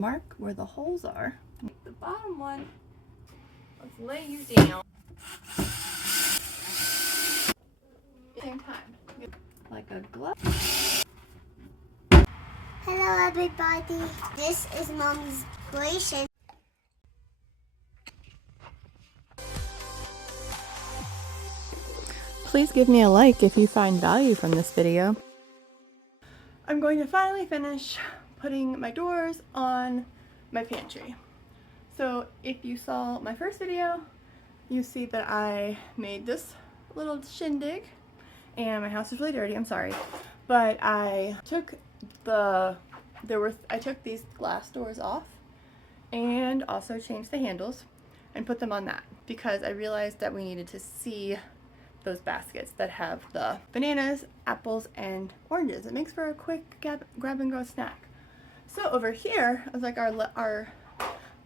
Mark where the holes are. The bottom one, let's lay you down. Same time. Like a glove. Hello everybody, this is Mommy's creation. Please give me a like if you find value from this video. I'm going to finally finish putting my doors on my pantry. So if you saw my first video, you see that I made this little shindig and my house is really dirty, I'm sorry. But I took I took these glass doors off and also changed the handles and put them on that because I realized that we needed to see those baskets that have the bananas, apples, and oranges. It makes for a quick grab and go snack. So over here is like our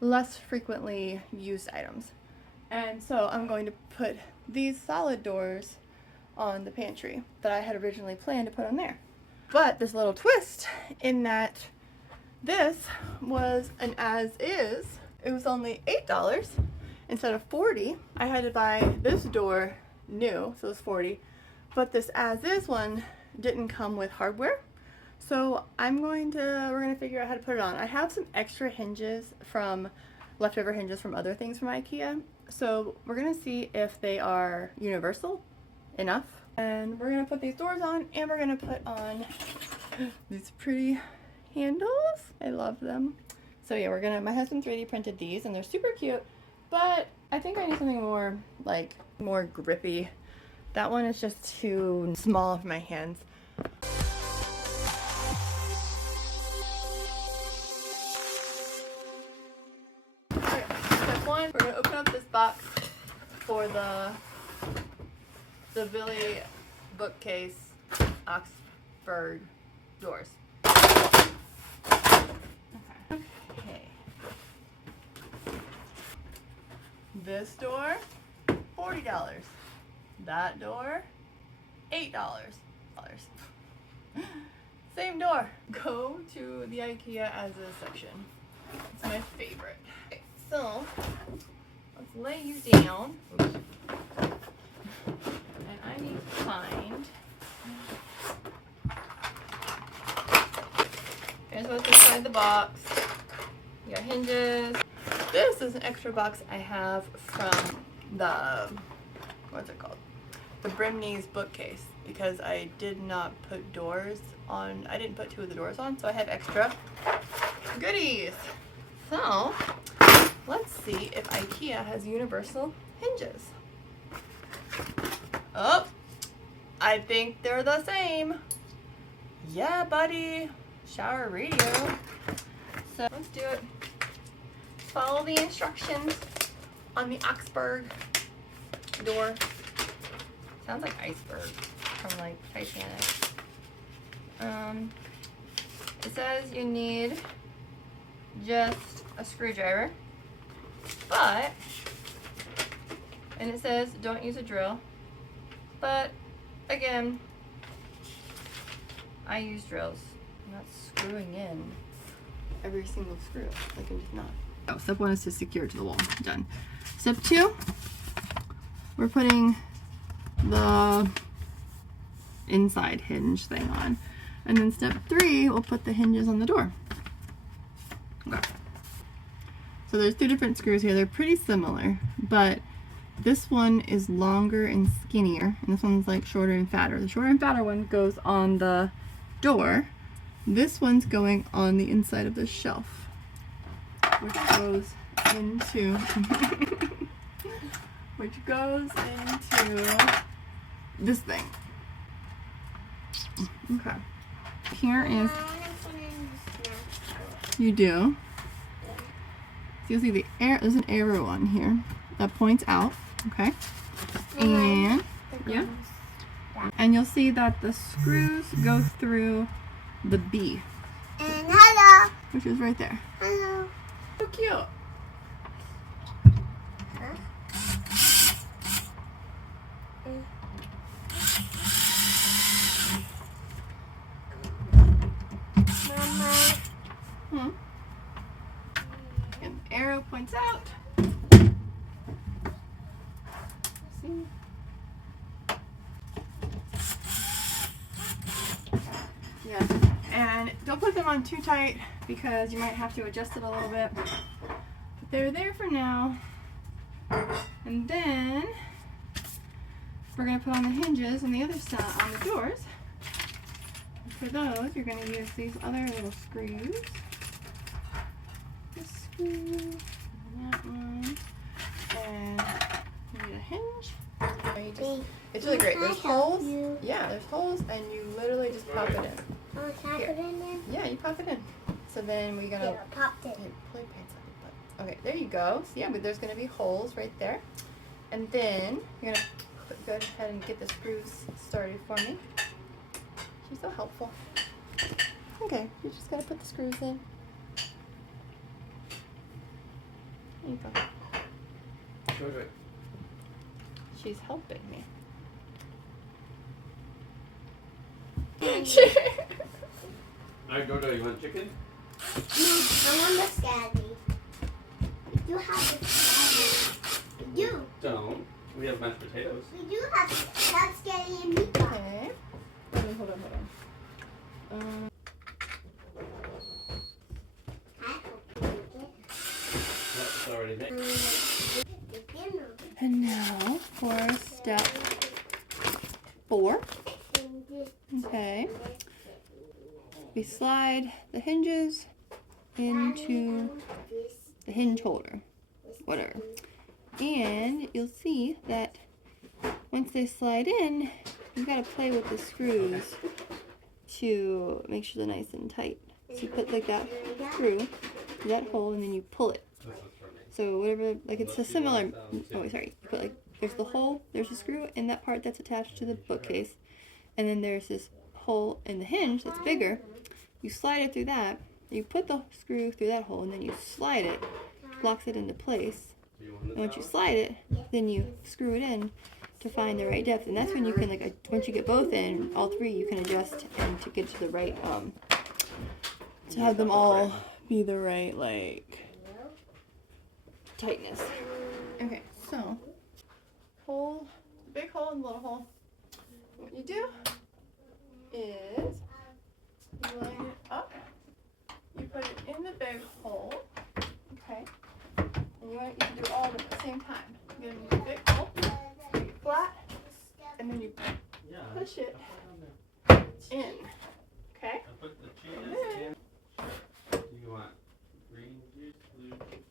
less frequently used items. And so I'm going to put these solid doors on the pantry that I had originally planned to put on there. But there's a little twist in that this was an as-is. It was only $8 instead of $40. I had to buy this door new, so it was $40. But this as-is one didn't come with hardware. So we're gonna figure out how to put it on. I have some extra hinges leftover hinges from other things from IKEA. So we're gonna see if they are universal enough. And we're gonna put these doors on and we're gonna put on these pretty handles. I love them. So yeah, my husband 3D printed these and they're super cute, but I think I need something more grippy. That one is just too small for my hands. Okay, step one, we're gonna open up this box for the Billy Bookcase Oxford doors. Okay. This door, $40. That door, $8. Same door. Go to the IKEA as-is section. It's my favorite. Okay, so let's lay you down. Oops. And I need to find. Here's what's inside the box. You got hinges. This is an extra box I have from the, what's it called? The Dreamy's bookcase, because I did not put doors on, I didn't put two of the doors on, so I have extra goodies. So, let's see if IKEA has universal hinges. Oh, I think they're the same. Yeah, buddy. Shower radio. So let's do it. Follow the instructions on the Oxford door. Sounds like iceberg from like Titanic. It says you need just a screwdriver, and it says don't use a drill, but again, I use drills. I'm not screwing in every single screw. Like I'm just not. Oh, step one is to secure it to the wall. Done. Step two, we're putting the inside hinge thing on. And then step three, we'll put the hinges on the door. Okay. So there's two different screws here. They're pretty similar, but this one is longer and skinnier, and this one's like shorter and fatter. The shorter and fatter one goes on the door. This one's going on the inside of the shelf, which goes into this thing. Okay. Here is, you do. So you'll see the there's an arrow on here that points out, okay? And yeah. And you'll see that the screws go through the B. And hello. Which is right there. Hello. So cute. Mama. arrow points out. See? Yeah, and don't put them on too tight because you might have to adjust it a little bit. But they're there for now. And then we're going to put on the hinges on the other side, on the doors. And for those, you're going to use these other little screws. This screw, and that one, and you need a hinge. It's really great. There's holes. Yeah, there's holes, and you literally just pop it in. Oh, can I put it in there? Yeah, you pop it in. So then we gotta. Yeah, I popped it. Pull your pants up your butt. Okay, there you go. So yeah, but there's gonna be holes right there, and then you're gonna go ahead and get the screws started for me. She's so helpful. Okay, you just gotta put the screws in. There you go. Good. She's helping me. Alright, Dodo, you want chicken? No, I want the scabby. You have the scabby. You. Don't. We have mashed potatoes. We do have that scabby and meatball. Okay. Let me hold on. That's already made. And now for step 4. Okay. We slide the hinges into the hinge holder, whatever. And you'll see that once they slide in, you gotta play with the screws to make sure they're nice and tight. So you put like that screw through that hole and then you pull it. So whatever, like it's a similar, oh sorry, you put like, there's the hole, there's a screw in that part that's attached to the bookcase. And then there's this hole in the hinge that's bigger. You slide it through that, you put the screw through that hole and then you slide it, locks it into place. And once you slide it, then you screw it in to find the right depth. And that's when you can, like, once you get both in, all 3, you can adjust and to get to the right, to have them all be the right, like, tightness. Okay, so, hole, big hole and little hole. What you do is you line it up, you put it in the big hole, okay, and you want you to do all of it at the same time. You're going to use the big hole, make it flat, and then you push it in, okay? I put the cheese in. Do you want green juice, blue juice?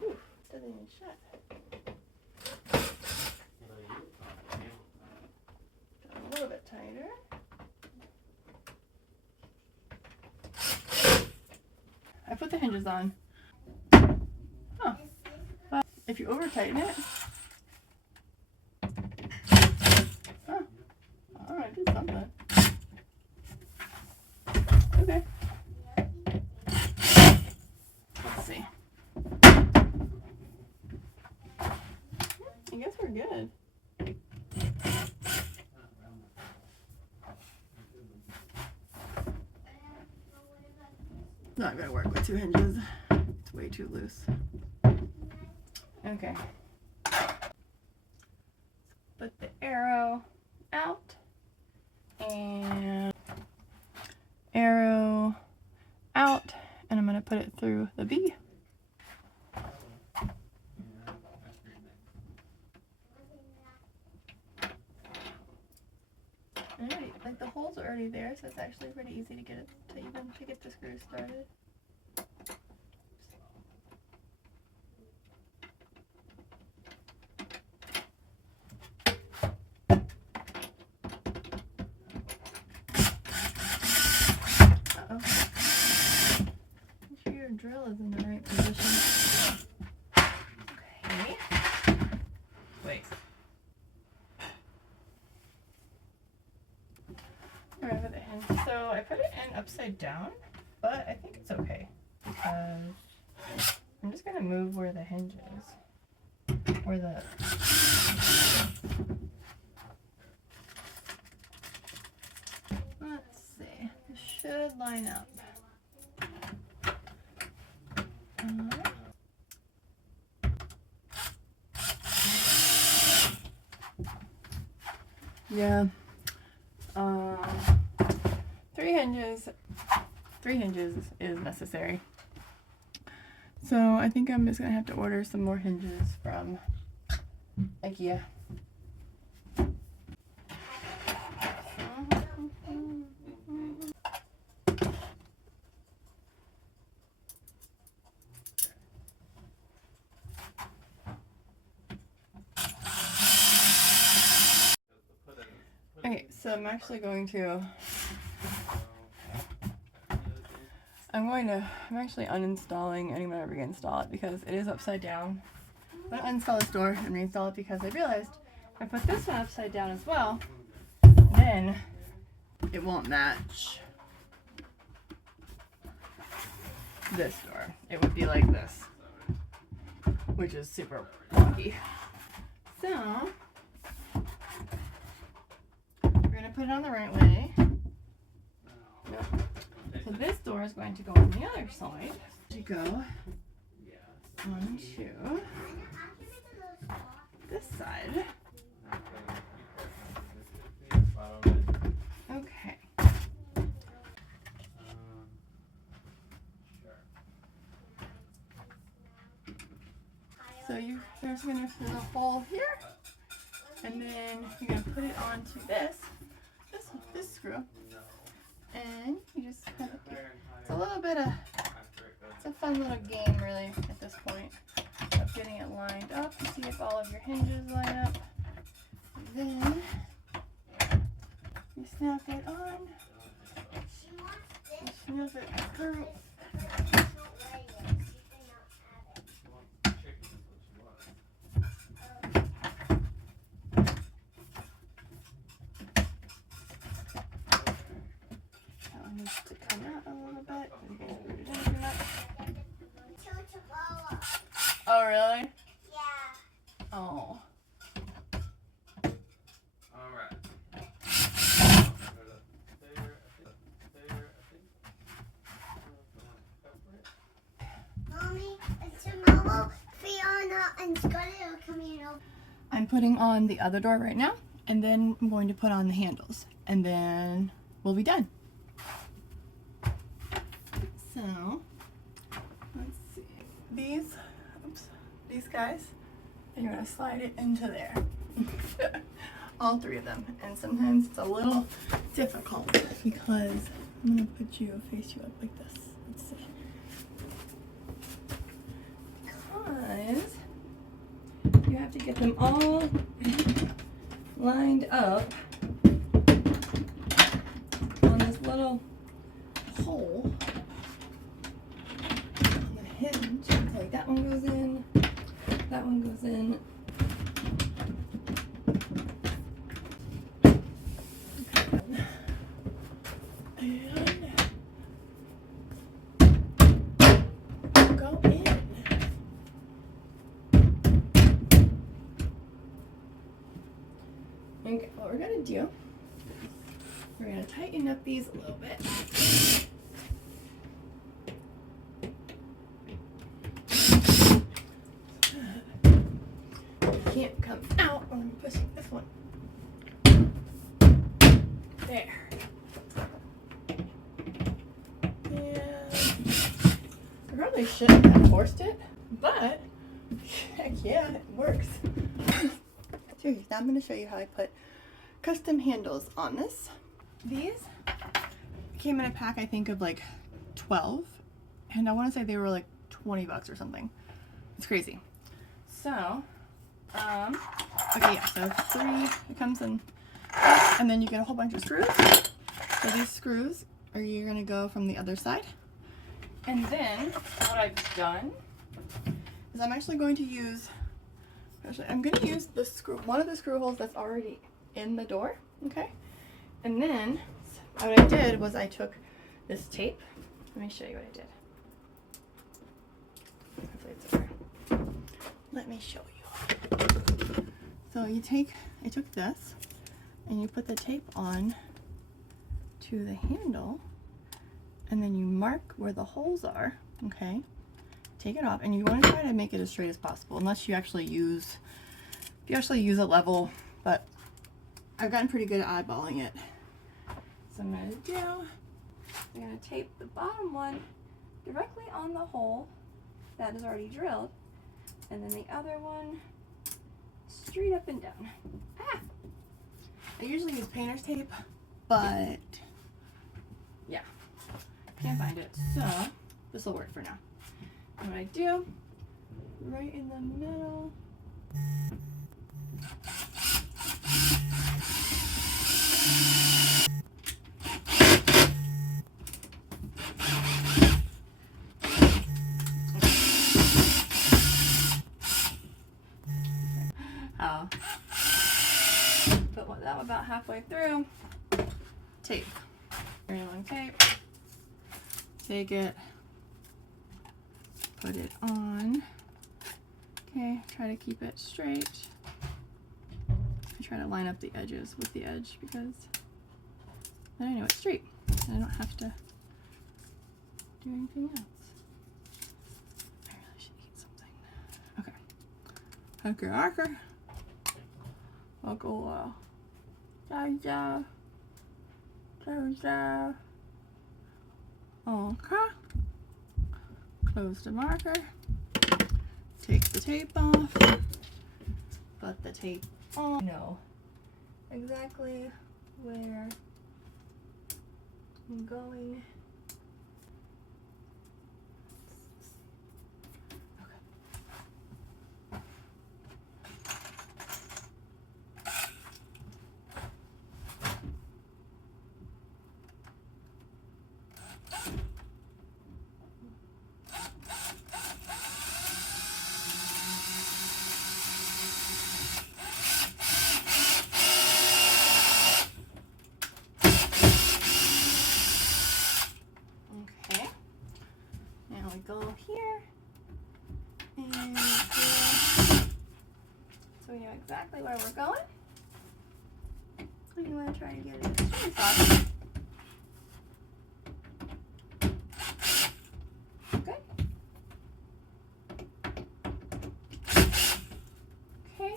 Ooh, doesn't even shut. A little bit tighter. I put the hinges on. Oh, but if you over tighten it, oh, alright, did something. Okay. Let's see. I guess we're good. Not gonna work with 2 hinges. It's way too loose. Okay. Put the arrow out and arrow out, and I'm gonna put it through the B. Alright, like the holes are already there, so it's actually pretty easy to get it to get the screws started. Uh-oh. Make sure your drill is in the right position. Okay. Wait. Alright, with the hinge. So I put it in upside down, but I think it's okay because I'm just gonna move where the hinge is. Where the let's see. It should line up. Yeah. 3 hinges is necessary. So I think I'm just gonna have to order some more hinges from IKEA. Okay, so I'm actually going to I'm actually uninstalling, and I'm gonna reinstall it because it is upside down. I'm gonna uninstall this door and reinstall it because I realized if I put this one upside down as well, then it won't match this door. It would be like this, which is super wonky. So we're gonna put it on the right way. Nope. So this door is going to go on the other side. To go onto this side. Okay. So there's going to be a hole here, and then you're going to put it onto this screw, and you just kind of, it's a little bit of, it's a fun little game really at this point of getting it lined up to see if all of your hinges line up. And then you snap it on, you snap it through. Needs to come out a little bit. Oh, really? Yeah. Oh. Alright. Mommy, and tomorrow Fiona and Scotty are coming over. I'm putting on the other door right now, and then I'm going to put on the handles, and then we'll be done. So, let's see. These guys, and you're going to slide it into there. All 3 of them. And sometimes it's a little difficult because I'm going to face you up like this. Let's see. Because you have to get them all lined up on this little hole on the hinge. Like that one goes in, that one goes in. And go in. Okay, what we're gonna do, we're gonna tighten up these a little bit. Can't come out when I'm pushing this one. There. And I probably shouldn't have forced it, but heck yeah, it works. Seriously, now I'm going to show you how I put custom handles on this. These came in a pack, I think, of like 12, and I want to say they were like $20 or something. It's crazy. So, okay, yeah, so 3, it comes in, and then you get a whole bunch of screws. So these screws you're going to go from the other side. And then what I've done is I'm actually going to use the screw, one of the screw holes that's already in the door, okay? And then what I did was I took this tape. Let me show you what I did. Hopefully it's over. Let me show you. So I took this and you put the tape on to the handle, and then you mark where the holes are, okay? take it off, and you want to try to make it as straight as possible, unless you actually use, if you actually use a level, but I've gotten pretty good at eyeballing it. So I'm going to do, I'm going to tape the bottom one directly on the hole that is already drilled, and then the other one straight up and down. Ah! I usually use painter's tape, but yeah, can't find it, so this will work for now. And what I do, right in the middle, put that about halfway through, tape, very long tape, take it, put it on, okay, try to keep it straight. I try to line up the edges with the edge because then I know it's straight. I don't have to do anything else. I really should eat something. Okay. Okay. I'll go, okay. Close the marker. Take the tape off. Put the tape on. Know exactly where I'm going. Go here and here. So we know exactly where we're going. And you want to try to get it as straight as possible. Good. Okay.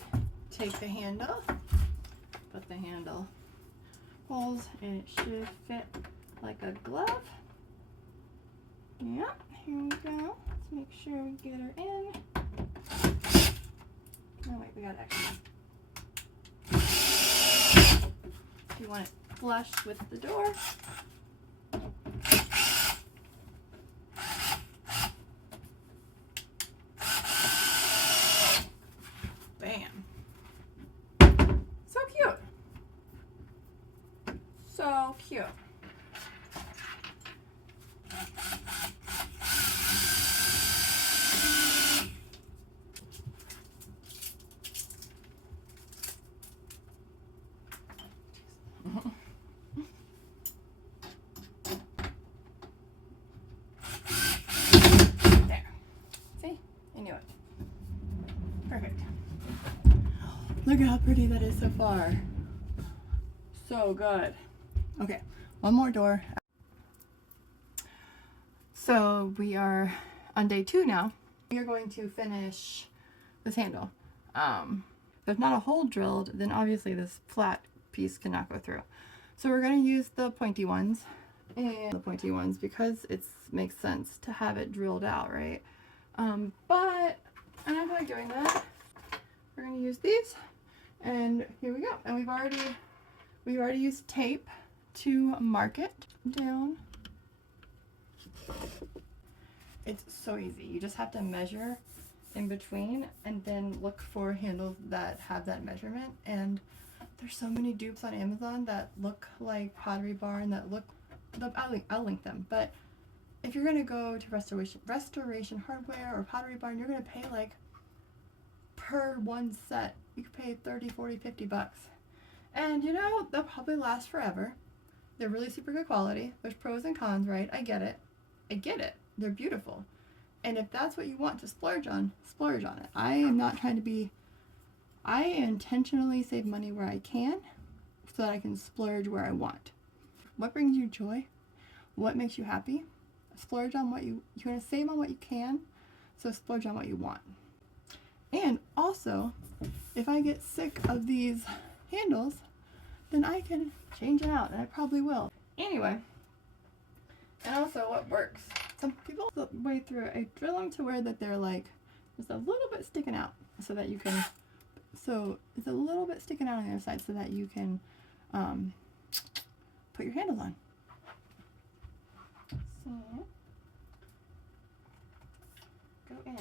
Take the handle. Put the handle holes, and it should fit like a glove. Yep. Here we go. Let's make sure we get her in. Oh wait, we got extra. If you want it flush with the door. Bam. So cute. So cute. There. See? I knew it. Perfect. Look at how pretty that is so far. So good. Okay, one more door. So we are on day 2 now. We are going to finish this handle. If there's not a hole drilled, then obviously this flat piece cannot go through. So we're going to use the pointy ones, and the pointy ones because it makes sense to have it drilled out, right? But I don't feel like doing that. We're going to use these, and here we go. And we've already used tape to mark it down. It's so easy. You just have to measure in between and then look for handles that have that measurement. And there's so many dupes on Amazon that look like Pottery Barn, that look, I'll link them. But if you're gonna go to Restoration Hardware or Pottery Barn, you're gonna pay like per one set, you could pay 30, 40, 50 bucks. And you know, they'll probably last forever. They're really super good quality. There's pros and cons, right? I get it. They're beautiful. And if that's what you want to splurge on it. I am not trying to be, I intentionally save money where I can so that I can splurge where I want. What brings you joy? What makes you happy? Splurge on what you want to save on what you can So splurge on what you want. And also, if I get sick of these handles, then I can change it out, and I probably will. Anyway, and also what works. Some people the way through, I drill them to where that they're like just a little bit sticking out, so that you can, so it's a little bit sticking out on the other side so that you can put your handles on. So, go in.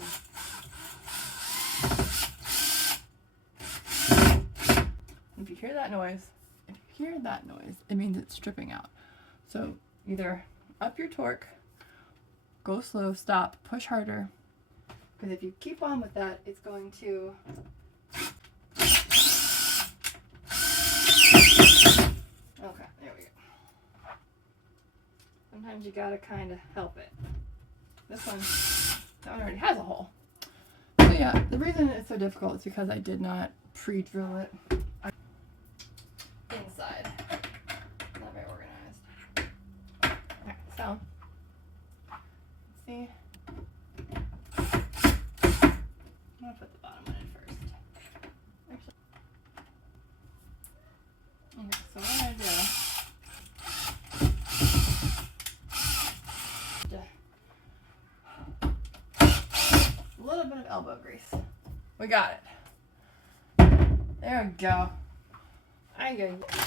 If you hear that noise, it means it's stripping out. So either up your torque, go slow, stop, push harder. Because if you keep on with that, it's going to okay, there we go. Sometimes you gotta kind of help it. This one, that one already has a hole. So yeah, the reason it's so difficult is because I did not pre-drill it inside. Not very organized. Okay, so let's see. I'm gonna put the bottom one in first. Actually, okay, so what I do, a little bit of elbow grease. We got it. There we go.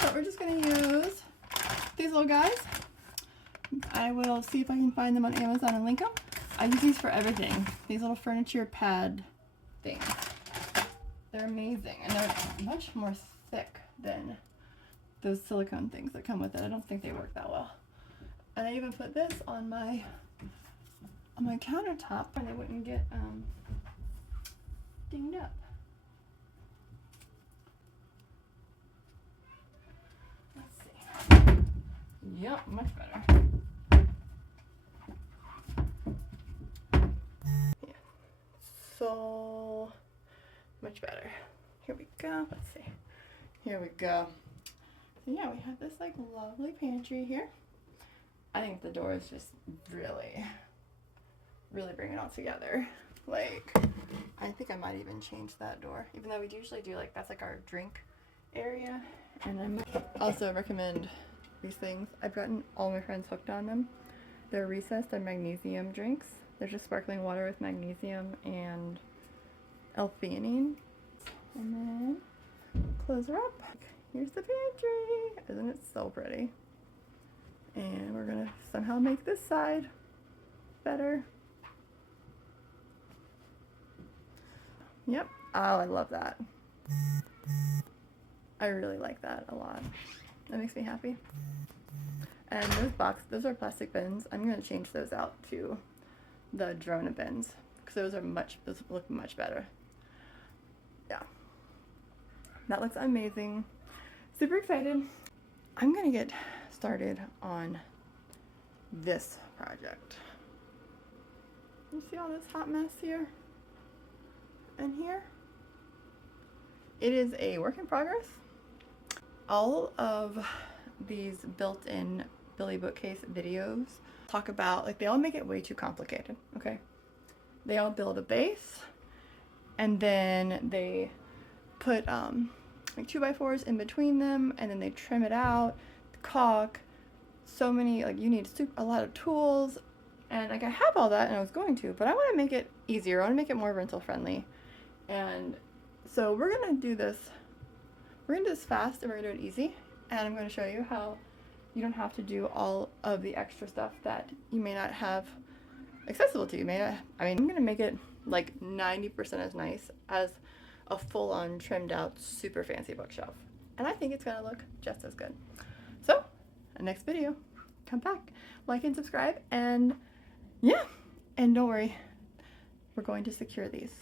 So we're just gonna use these little guys. I will see if I can find them on Amazon and link them. I use these for everything. These little furniture pad things. They're amazing, and they're much more thick than those silicone things that come with it. I don't think they work that well. And I even put this on my countertop, and they wouldn't get dinged up. Yep, much better. Yeah. So much better. Here we go. Let's see. Here we go. So yeah, we have this like lovely pantry here. I think the door is just really bring it all together. Like, I think I might even change that door, even though we usually do like, that's like our drink area. And I also recommend these things. I've gotten all my friends hooked on them. They're Recessed. They're magnesium drinks. They're just sparkling water with magnesium and L-theanine. And then close her up. Here's the pantry. Isn't it so pretty? And we're gonna somehow make this side better. Yep. Oh, I love that. I really like that a lot. That makes me happy. And those are plastic bins. I'm gonna change those out to the Drona bins because those look much better. Yeah, that looks amazing. Super excited. I'm gonna get started on this project. You see all this hot mess here and here? It is a work in progress. All of these built-in Billy Bookcase videos talk about, like, they all make it way too complicated, okay? They all build a base, and then they put like 2x4s in between them, and then they trim it out, caulk, so many, like, you need a lot of tools, and like, I have all that, and I was going to, but I want to make it easier. I want to make it more rental friendly, and so we're gonna do this. We're gonna do this fast, and we're gonna do it easy, and I'm gonna show you how you don't have to do all of the extra stuff that you may not have accessible to you. I'm gonna make it like 90% as nice as a full-on trimmed out super fancy bookshelf, and I think it's gonna look just as good. So next video, come back, like and subscribe, and yeah, and don't worry, we're going to secure these.